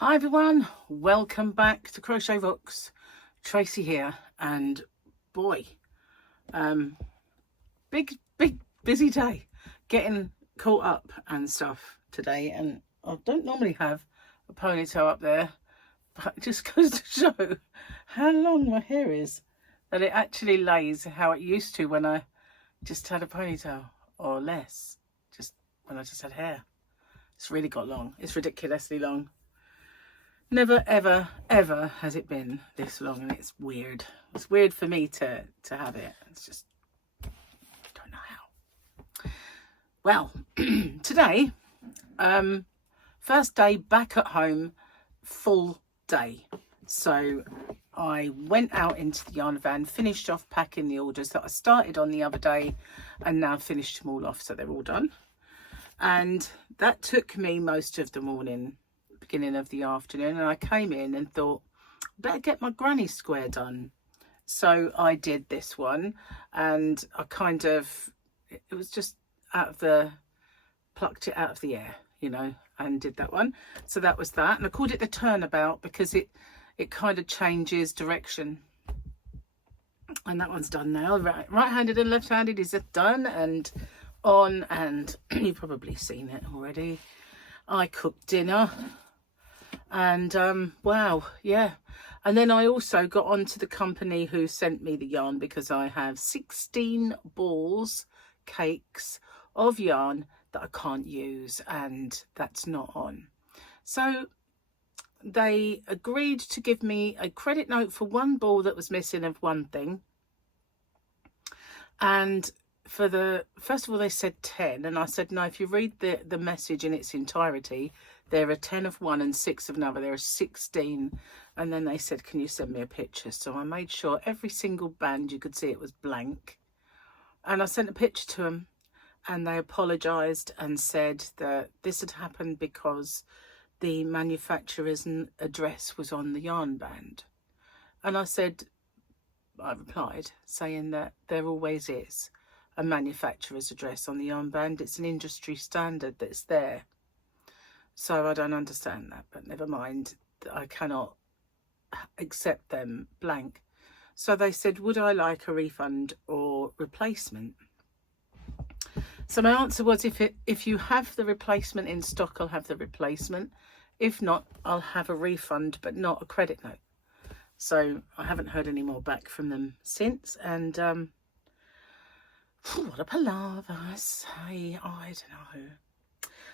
Hi everyone, welcome back to Crochet Rocks. Tracy here, and boy, big busy day, getting caught up and stuff today. And I don't normally have a ponytail up there, but it just goes to show how long my hair is, that it actually lays how it used to when I just had a ponytail, or less, just when I just had hair. It's really got long. It's ridiculously long. Never, ever, ever has it been this long, and it's weird. It's weird for me to have it. It's just, I don't know how. Well, today, first day back at home, full day. So I went out into the yarn van, finished off packing the orders that I started on the other day, and now finished them all off, so they're all done. And that took me most of the morning, beginning of the afternoon, and I came in and thought, better get my granny square done. So I did this one, and I kind of, it was just plucked it out of the air, you know, and did that one. So that was that, and I called it the turnabout because it kind of changes direction. And that one's done now. Right-handed and left-handed is done and on, and you've probably seen it already. I cooked dinner. And wow, yeah. And then I also got onto the company who sent me the yarn, because I have 16 balls, cakes of yarn that I can't use, and that's not on. So they agreed to give me a credit note for one ball that was missing of one thing. And for the, first of all, they said 10, and I said, no, if you read the message in its entirety, there are 10 of one and 6 of another. There are 16. And then they said, can you send me a picture? So I made sure every single band, you could see it was blank. And I sent a picture to them, and they apologised and said that this had happened because the manufacturer's address was on the yarn band. And I replied saying that there always is a manufacturer's address on the yarn band. It's an industry standard that's there. So I don't understand that, but never mind. I cannot accept them blank. So they said, would I like a refund or replacement? So my answer was, if you have the replacement in stock, I'll have the replacement. If not, I'll have a refund, but not a credit note. So I haven't heard any more back from them since. And what a palaver, I say. I don't know.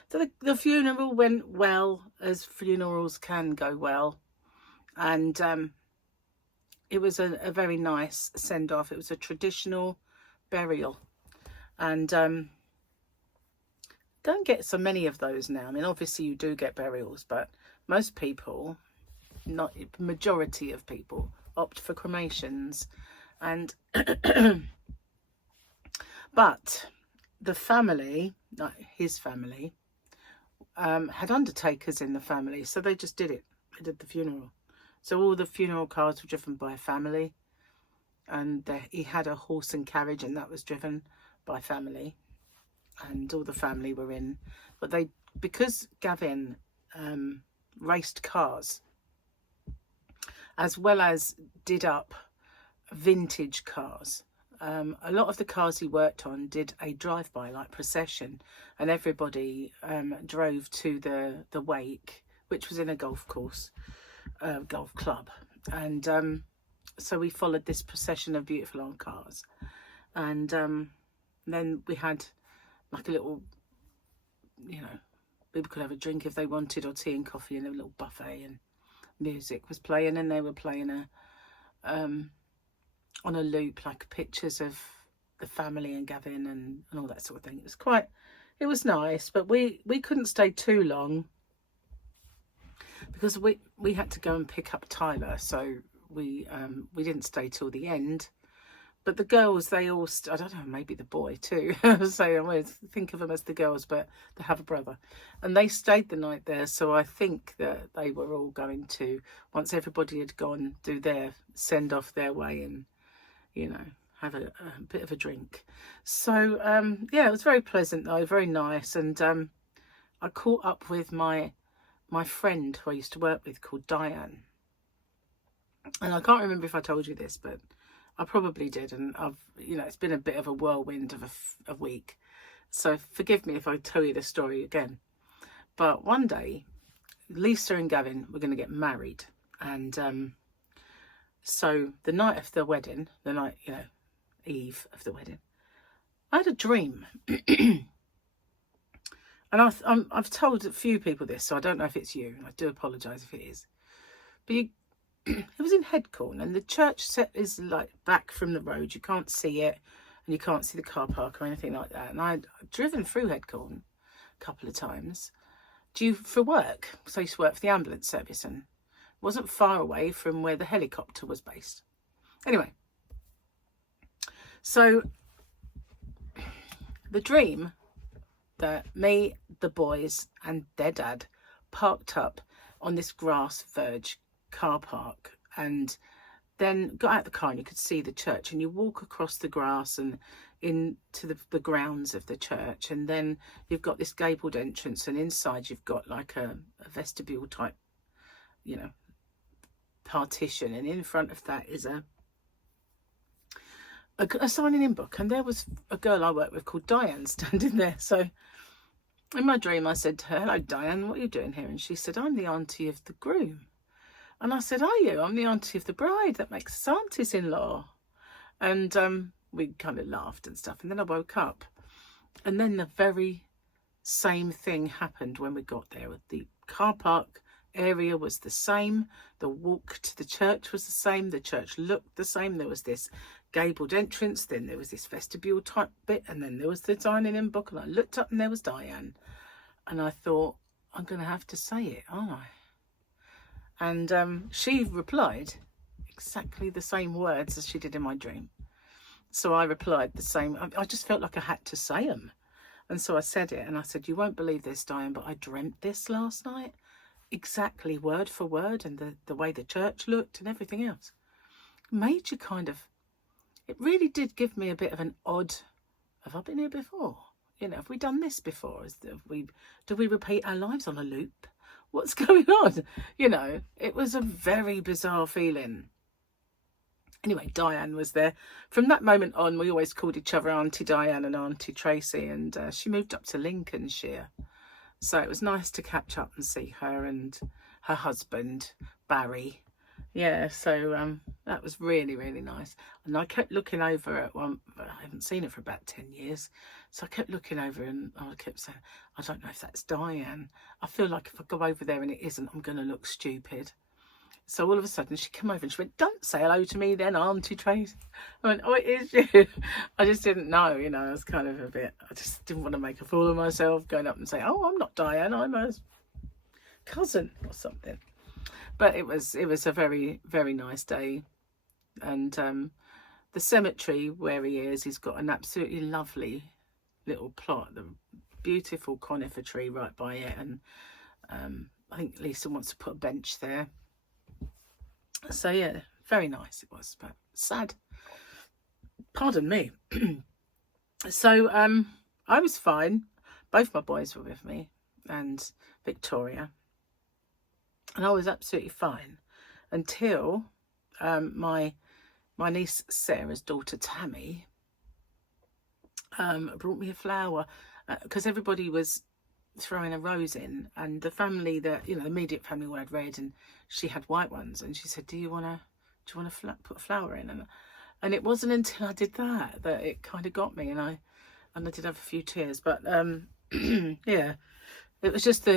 So the funeral went well, as funerals can go well. And it was a very nice send-off. It was a traditional burial. And don't get so many of those now. I mean, obviously you do get burials, but most people, not majority of people, opt for cremations. And but the family, like his family, had undertakers in the family, so they just did it. They did the funeral. So all the funeral cars were driven by a family, and he had a horse and carriage, and that was driven by family, and all the family were in. But because Gavin raced cars, as well as did up vintage cars, a lot of the cars he worked on did a drive-by, like procession, and everybody drove to the wake, which was in a golf course, golf club. And so we followed this procession of beautiful old cars. And then we had like a little, you know, people could have a drink if they wanted, or tea and coffee, and a little buffet, and music was playing, and they were playing on a loop, like pictures of the family and Gavin and all that sort of thing. It was nice, but we couldn't stay too long because we had to go and pick up Tyler, so we didn't stay till the end. But the girls, they all, I don't know, maybe the boy too. So I always think of them as the girls, but they have a brother. And they stayed the night there. So I think that they were all going to, once everybody had gone, do their send off their way and, you know, have a bit of a drink. So, yeah, it was very pleasant though, very nice. And I caught up with my my friend who I used to work with called Diane. And I can't remember if I told you this, but I probably did. And it's been a bit of a whirlwind of a week. So forgive me if I tell you the story again. But one day, Lisa and Gavin were going to get married. And so the night of the wedding, eve of the wedding, I had a dream. And I've told a few people this, so I don't know if it's you. And I do apologise if it is. But it was in Headcorn, and the church set is like back from the road. You can't see it, and you can't see the car park or anything like that. And I'd driven through Headcorn a couple of times due for work. So I used to work for the ambulance service, and it wasn't far away from where the helicopter was based. Anyway, so the dream that me, the boys, and their dad parked up on this grass verge car park, and then got out the car, and you could see the church, and you walk across the grass and into the grounds of the church, and then you've got this gabled entrance, and inside you've got like a vestibule type, partition, and in front of that is a signing in book, and there was a girl I worked with called Diane standing there. So in my dream I said to her, "Hello Diane, what are you doing here?" And she said, "I'm the auntie of the groom." And I said, "Are you?" "I'm the auntie of the bride. That makes us aunties-in-law." And we kind of laughed and stuff. And then I woke up, and then the very same thing happened when we got there. The car park area was the same, the walk to the church was the same, the church looked the same. There was this gabled entrance, then there was this vestibule type bit, and then there was the signing in book. And I looked up, and there was Diane, and I thought, I'm going to have to say it, aren't I? And she replied exactly the same words as she did in my dream. So I replied the same. I just felt like I had to say them. And so I said it, and I said, "You won't believe this, Diane, but I dreamt this last night. Exactly word for word, and the way the church looked and everything else." Made you it really did give me a bit of an odd, have I been here before? Have we done this before? Do we repeat our lives on a loop? What's going on? It was a very bizarre feeling. Anyway, Diane was there. From that moment on, we always called each other Auntie Diane and Auntie Tracy, and she moved up to Lincolnshire. So it was nice to catch up and see her and her husband, Barry. Yeah, so that was really, really nice. And I kept looking over at one, I haven't seen her for about 10 years. So I kept looking over, and I kept saying, I don't know if that's Diane. I feel like if I go over there and it isn't, I'm going to look stupid. So all of a sudden she came over and she went, "Don't say hello to me then, Auntie Tracy." I went, "Oh, it is you." I just didn't know, I was kind of I just didn't want to make a fool of myself going up and say, "Oh, I'm not Diane, I'm a cousin," or something. But it was a very, very nice day. And the cemetery where he is, he's got an absolutely lovely little plot, the beautiful conifer tree right by it. And I think Lisa wants to put a bench there. So yeah, very nice it was, but sad. Pardon me. So I was fine. Both my boys were with me, and Victoria. And I was absolutely fine until my niece Sarah's daughter Tammy brought me a flower, because everybody was throwing a rose in, and the family that the immediate family all had red, and she had white ones, and she said, do you want to put a flower in? And it wasn't until I did that it kind of got me, and I did have a few tears. But yeah, it was just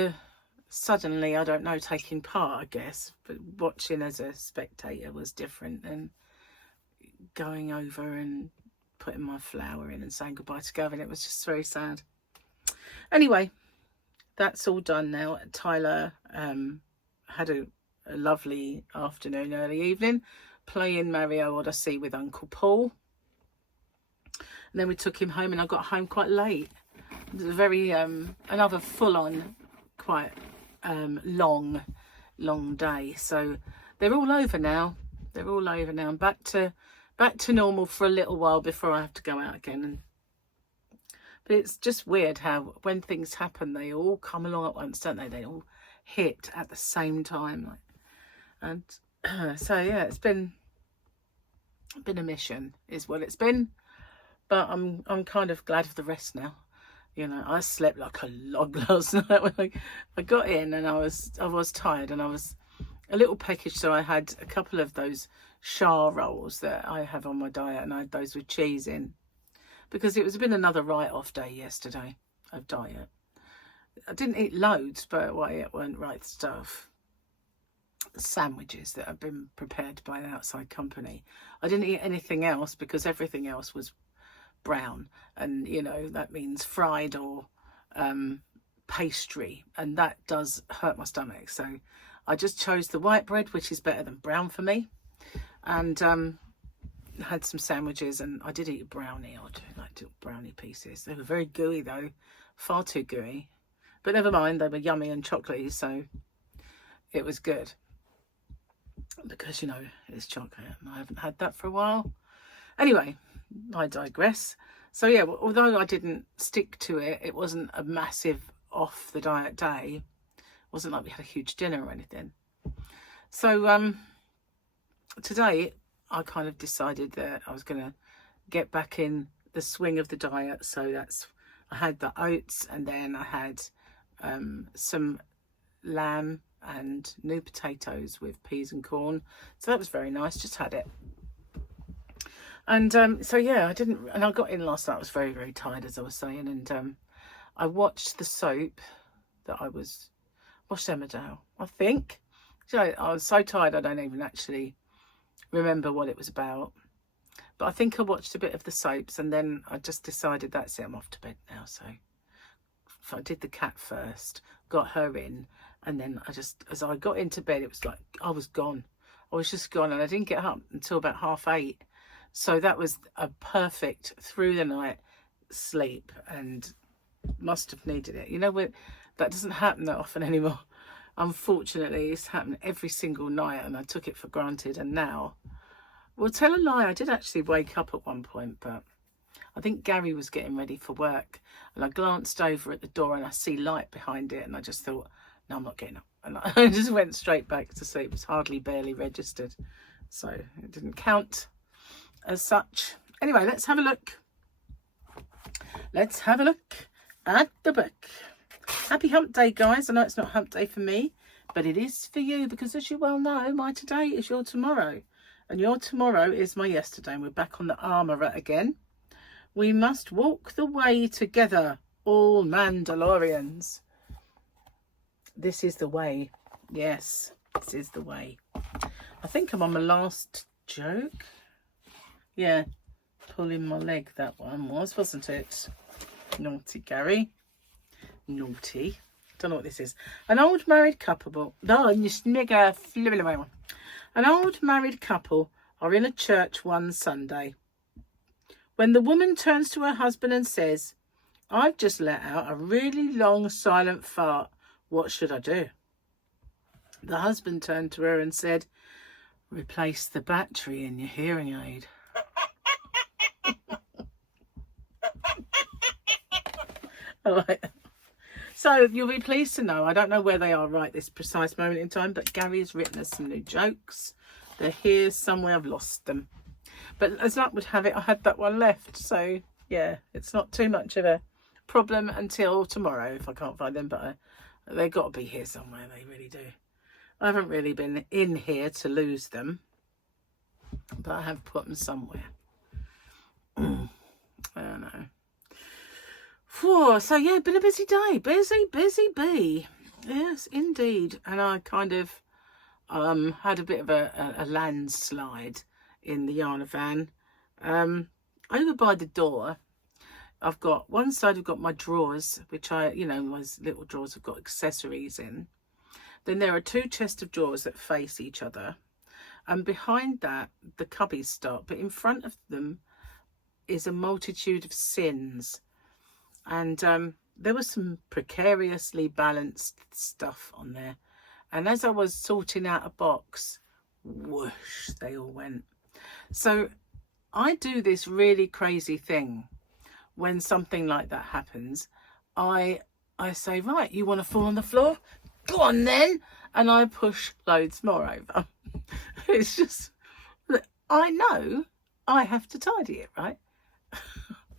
suddenly, I don't know, taking part, I guess, but watching as a spectator was different than going over and putting my flower in and saying goodbye to Gavin. It was just very sad. Anyway, that's all done now. Tyler had a lovely afternoon, early evening, playing Mario Odyssey with Uncle Paul. And then we took him home, and I got home quite late. It was a very, another full-on, quite long day. So they're all over now. They're all over now. I'm back to normal for a little while before I have to go out again. But it's just weird how when things happen, they all come along at once, don't they? They all hit at the same time. And so yeah, it's been a mission is what it's been, but I'm kind of glad of the rest now. You know, I slept like a log last night when I got in, and I was tired, and I was a little peckish, so I had a couple of those char rolls that I have on my diet, and I had those with cheese in, because it was been another write-off day yesterday of diet. I didn't eat loads, but what I ate weren't right stuff. Sandwiches that have been prepared by an outside company. I didn't eat anything else because everything else was brown, and you know that means fried or pastry, and that does hurt my stomach. So I just chose the white bread, which is better than brown for me, and had some sandwiches, and I did eat a brownie. I do like little brownie pieces. They were very gooey though, far too gooey, but never mind, they were yummy and chocolatey, so it was good, because you know it's chocolate and I haven't had that for a while. Anyway, I digress. So yeah, although I didn't stick to it, it wasn't a massive off the diet day. It wasn't like we had a huge dinner or anything. So today I kind of decided that I was going to get back in the swing of the diet. So I had the oats, and then I had some lamb and new potatoes with peas and corn. So that was very nice. Just had it. And so yeah, I got in last night. I was very, very tired, as I was saying, and I watched the soap that watched Emmerdale, I think. You know, I was so tired I don't even actually remember what it was about. But I think I watched a bit of the soaps, and then I just decided that's it, I'm off to bed now. So I did the cat first, got her in, and then as I got into bed, it was like I was gone. I was just gone, and I didn't get up until about 8:30. So that was a perfect through the night sleep, and must have needed it. You know, that doesn't happen that often anymore. Unfortunately, it's happened every single night, and I took it for granted. And now, well, tell a lie, I did actually wake up at one point, but I think Gary was getting ready for work, and I glanced over at the door and I see light behind it, and I just thought, no, I'm not getting up. And I just went straight back to sleep. It was barely registered, so it didn't count as such. Anyway, let's have a look. Let's have a look at the book. Happy Hump Day, guys. I know it's not Hump Day for me, but it is for you, because as you well know, my today is your tomorrow, and your tomorrow is my yesterday, and we're back on the armourer again. We must walk the way together, all Mandalorians. This is the way. Yes, this is the way. I think I'm on my last joke. Yeah, pulling my leg, that one was, wasn't it? Naughty Gary. Naughty. Don't know what this is. An old married couple. An old married couple are in a church one Sunday. When the woman turns to her husband and says, "I've just let out a really long silent fart. What should I do?" The husband turned to her and said, "Replace the battery in your hearing aid." All right. So you'll be pleased to know, I don't know where they are right this precise moment in time, but Gary has written us some new jokes. They're here somewhere. I've lost them. But as luck would have it, I had that one left. So yeah, it's not too much of a problem until tomorrow if I can't find them. But they've got to be here somewhere. They really do. I haven't really been in here to lose them, but I have put them somewhere. I don't know. So yeah, been a busy day. Busy bee. Yes, indeed. And I kind of had a bit of a landslide in the yarn van. Over by the door, I've got one side, I've got my drawers, which those little drawers have got accessories in. Then there are two chests of drawers that face each other, and behind that the cubbies stop, but in front of them is a multitude of sins. And there was some precariously balanced stuff on there, and as I was sorting out a box, whoosh, they all went. So I do this really crazy thing when something like that happens. I say, right, you want to fall on the floor? go on then. And I push loads more over. It's just, I know I have to tidy it, right?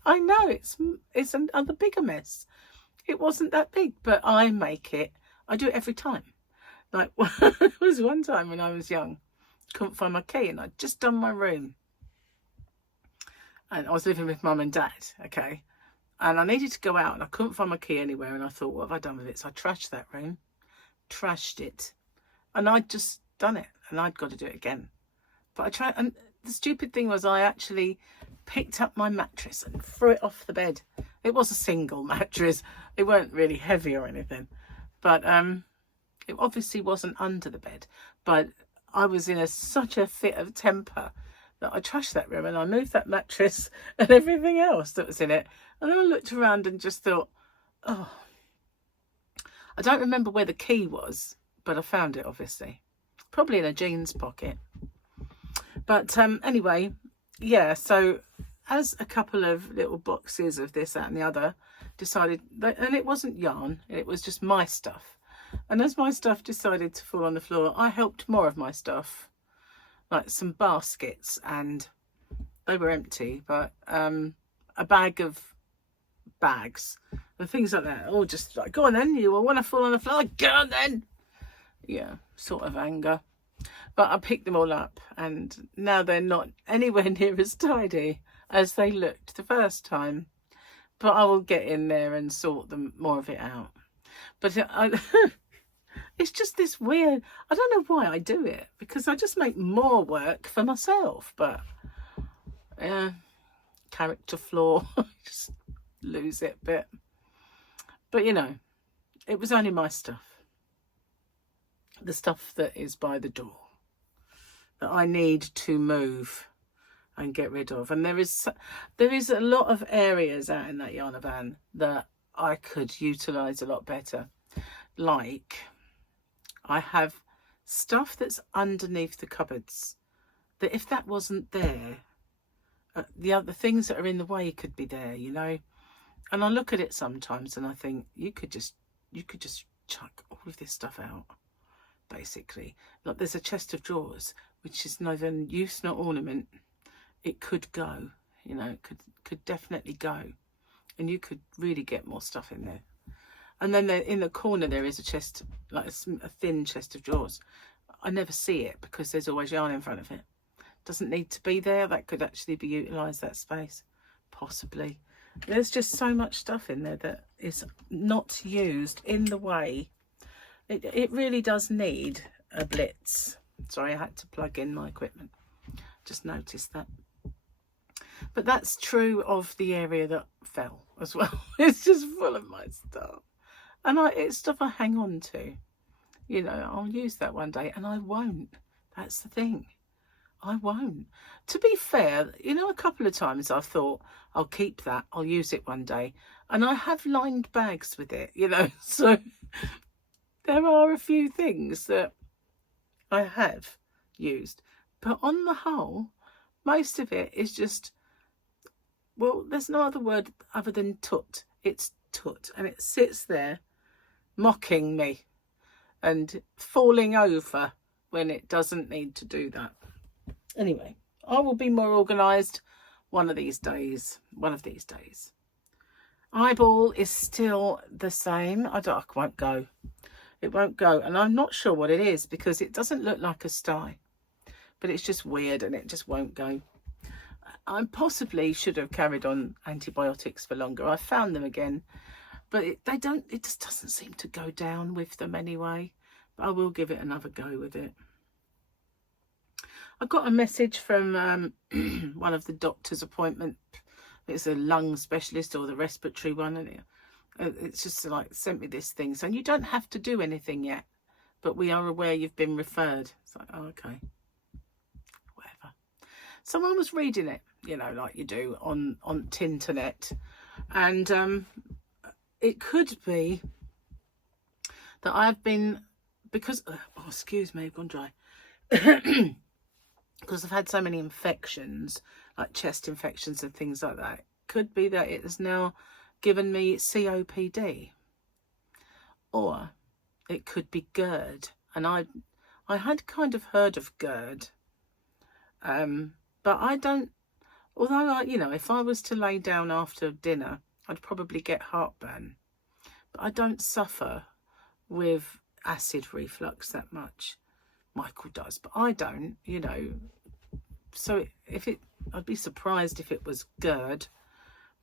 I know it's another bigger mess. It wasn't that big, but I make it. I do it every time. Like, there was one time when I was young, couldn't find my key, and I'd just done my room. And I was living with mum and dad, okay? And I needed to go out, and I couldn't find my key anywhere. And I thought, what have I done with it? So I trashed that room, trashed it. And I'd just done it, and I'd got to do it again. But I tried, and the stupid thing was I actually picked up my mattress and threw it off the bed. It was a single mattress. It weren't really heavy or anything. But it obviously wasn't under the bed. But I was in such a fit of temper that I trashed that room, and I moved that mattress and everything else that was in it. And then I looked around and just thought, oh, I don't remember where the key was, but I found it, obviously. Probably in a jeans pocket. But anyway, yeah, so as a couple of little boxes of this, that and the other decided, and it wasn't yarn, it was just my stuff. And as my stuff decided to fall on the floor, I helped more of my stuff, like some baskets, and they were empty, but a bag of bags and things like that, all just like, go on then, you all want to fall on the floor, go on then. Yeah, sort of anger. But I picked them all up, and now they're not anywhere near as tidy as they looked the first time. But I will get in there and sort them, more of it out. But it's just this weird, I don't know why I do it, because I just make more work for myself. But yeah, character flaw, just lose it a bit. But you know, it was only my stuff. The stuff that is by the door that I need to move and get rid of. And there is a lot of areas out in that yarn van that I could utilise a lot better. Like, I have stuff that's underneath the cupboards that if that wasn't there, the other things that are in the way could be there, you know. And I look at it sometimes and I think you could just chuck all of this stuff out. Basically, like, there's a chest of drawers which is neither use nor ornament. It could go, you know, it could definitely go, and you could really get more stuff in there. And then in the corner there is a chest, like a thin chest of drawers. I never see it because there's always yarn in front of it. Doesn't need to be there. That could actually be utilised, that space, possibly. There's just so much stuff in there that is not used in the way. It really does need a blitz. Sorry, I had to plug in my equipment. Just noticed that. But that's true of the area that fell as well. It's just full of my stuff. And it's stuff I hang on to. You know, I'll use that one day, and I won't. That's the thing. I won't. To be fair, you know, a couple of times I've thought, I'll keep that, I'll use it one day. And I have lined bags with it, you know, so there are a few things that I have used. But on the whole, most of it is just, well, there's no other word other than tut. It's tut. And it sits there mocking me and falling over when it doesn't need to do that. Anyway, I will be more organised one of these days. Eyeball is still the same. I won't go. It won't go. And I'm not sure what it is, because it doesn't look like a sty. But it's just weird and it just won't go. I possibly should have carried on antibiotics for longer. I found them again. But it just doesn't seem to go down with them anyway. But I will give it another go with it. I got a message from one of the doctor's appointment. It's a lung specialist or the respiratory one, and it's just like sent me this thing saying you don't have to do anything yet, but we are aware you've been referred. It's like, oh, okay, whatever. So I was reading it, you know, like you do on Tinternet, and it could be that I've been, because oh, excuse me, I've gone dry. Because I've had so many infections, like chest infections and things like that. It could be that it has now given me COPD. Or it could be GERD. And I had kind of heard of GERD, but I don't, although you know, if I was to lay down after dinner, I'd probably get heartburn. But I don't suffer with acid reflux that much. Michael does, but I don't, you know. So I'd be surprised if it was GERD.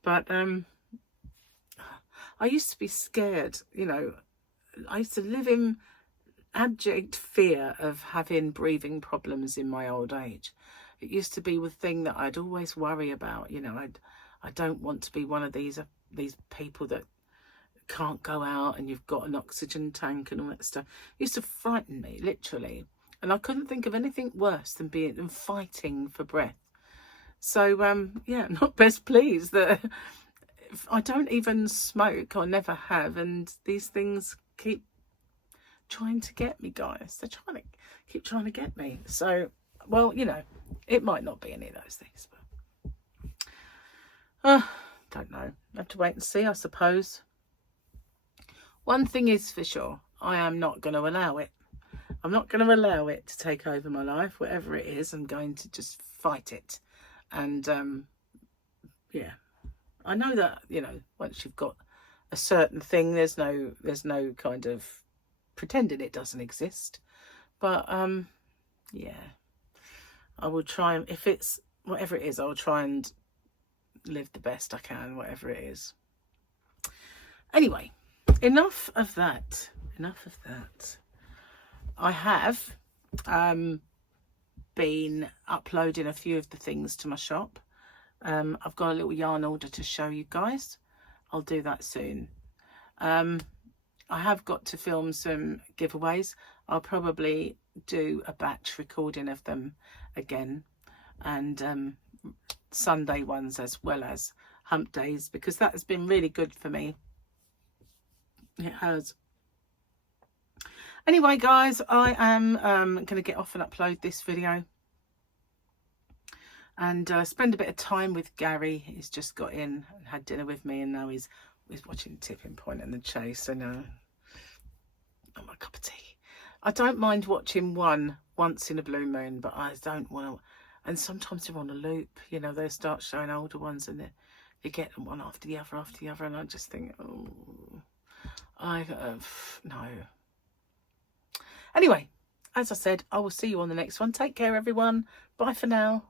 But I used to be scared, you know. I used to live in abject fear of having breathing problems in my old age. It used to be the thing that I'd always worry about, you know. I don't want to be one of these people that can't go out and you've got an oxygen tank and all that stuff. It used to frighten me, literally. And I couldn't think of anything worse than fighting for breath. So, yeah, not best pleased that I don't even smoke, or never have, and these things keep trying to get me, guys. They're keep trying to get me. So, well, you know, it might not be any of those things, but don't know. I have to wait and see, I suppose. One thing is for sure, I am not going to allow it. I'm not going to allow it to take over my life. Whatever it is, I'm going to just fight it. And yeah, I know that, you know, once you've got a certain thing, there's no kind of pretending it doesn't exist. But yeah, I will try, and if it's whatever it is, I will try and live the best I can, whatever it is. Anyway, enough of that. I have been uploading a few of the things to my shop. I've got a little yarn order to show you guys. I'll do that soon. I have got to film some giveaways. I'll probably do a batch recording of them again, and Sunday ones as well as hump days, because that has been really good for me. It has. Anyway, guys, I am going to get off and upload this video and spend a bit of time with Gary. He's just got in and had dinner with me, and now he's watching Tipping Point and The Chase. And oh, my cup of tea. I don't mind watching one once in a blue moon, but I don't want to. And sometimes they're on a loop, you know. They start showing older ones, and they get them one after the other, and I just think, oh, no. Anyway, as I said, I will see you on the next one. Take care, everyone. Bye for now.